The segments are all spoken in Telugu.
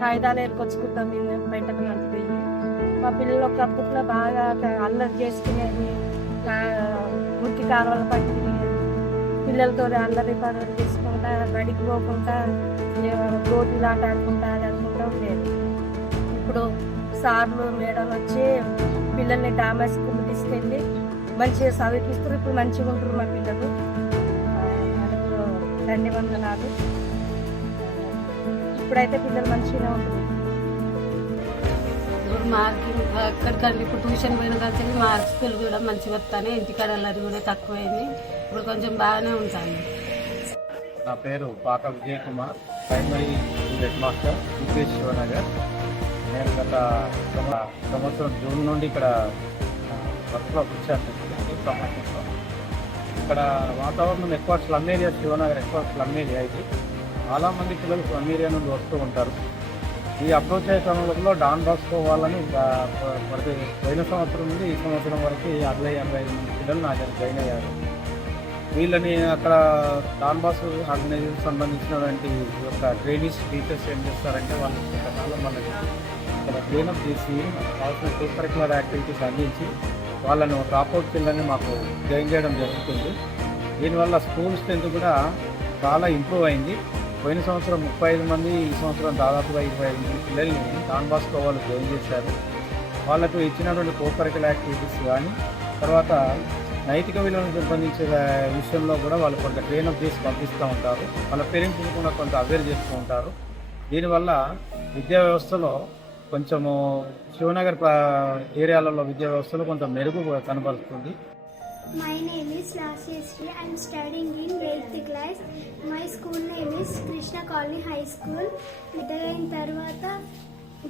కాగితాలు ఏరుకొచ్చుకుంటాం మేము బయటకు పోయి. మా పిల్లలు ఒకప్పట్లో బాగా అల్లరి చేసుకునేది, మురికి కాలువల పట్టి తిరిగేది. పిల్లలతో అల్లరి పనులు చేసుకుంటా బడికి పోకుండా గోటీలు ఆట ఆడుకుంటా అనుకుంటూ ఉండేది. ఇప్పుడు సార్లు మేడం వచ్చి పిల్లల్ని డ్రామా స్కూల్ తీసుకెళ్ళి మంచిగా చదివిపిస్తారు. ఇప్పుడు మంచిగా ఉంటారు మా పిల్లలు. మనకు ధన్యవందనాలు. ఇప్పుడైతే పిల్లలు మంచిగా ఉంటుంది. ఇప్పుడు మాకు అక్కడికంటే ఇప్పుడు ట్యూషన్ పోయిన కానీ మార్కులు కూడా మంచిగా వస్తాయి. ఇంటికాడ అల్లరి కూడా తక్కువైంది. ఇప్పుడు కొంచెం బాగానే ఉంటాను. నా పేరు పాక Vijay Kumar, primary head master UPS Shivanagar. నేను గత సంవత్సరం జూన్ నుండి ఇక్కడ వర్క్లో వచ్చాను. ఇక్కడ వాతావరణం ఎక్కువ స్లమ్ ఏరియా, శివనగర్ ఎక్కువ స్లమ్ ఏరియా. ఇది చాలామంది పిల్లలు స్లమ్ ఏరియా నుండి వస్తూ ఉంటారు. ఈ అప్రోచ్ అయ్యే క్రమంలో డాన్ బాస్కో వాళ్ళని ప్రతి పోయిన సంవత్సరం నుండి ఈ సంవత్సరం వరకు 60-85 మంది పిల్లలు నా దగ్గర జాయిన్ అయ్యారు. వీళ్ళని అక్కడ డాన్ బాస్కో ఆర్గనైజేషన్ సంబంధించినటువంటి యొక్క ట్రైనీస్ టీచర్స్ ఏం చేస్తారంటే వాళ్ళు కొంతకాలం వాళ్ళని ఇక్కడ క్లీనప్ చేసి కావాల్సిన కో కరిక్యులర్ యాక్టివిటీస్ అందించి వాళ్ళను డ్రాప్అవుట్ పిల్లల్ని మాకు జాయిన్ చేయడం జరుగుతుంది. దీనివల్ల స్కూల్ స్ట్రెంత్ కూడా చాలా ఇంప్రూవ్ అయింది. పోయిన సంవత్సరం 35 మంది, ఈ సంవత్సరం దాదాపుగా 25 మంది పిల్లల్ని డాన్ బాస్కో వాళ్ళు జాయిన్ చేశారు. వాళ్ళకు ఇచ్చినటువంటి కో కరిక్యులర్ యాక్టివిటీస్ కానీ, తర్వాత నైతిక విలువలను పెంపొందించే విషయంలో కూడా వాళ్ళు కొంత ట్రైనప్ చేసి పంపిస్తూ ఉంటారు. వాళ్ళ పేరెంట్స్ కూడా కొంత అవేర్ చేస్తూ ఉంటారు. దీనివల్ల విద్యా వ్యవస్థలో కొంచెము శివనగర్ ఏరియాలలో విద్యా వ్యవస్థలో కొంత మెరుగు కనబడుతుంది. My name is Lashyasri. I am studying in 8th class. My school name is Krishna Colony High School. పెద్దగైన తర్వాత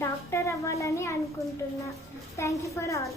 డాక్టర్ అవ్వాలని అనుకుంటున్నా. Thank you for all.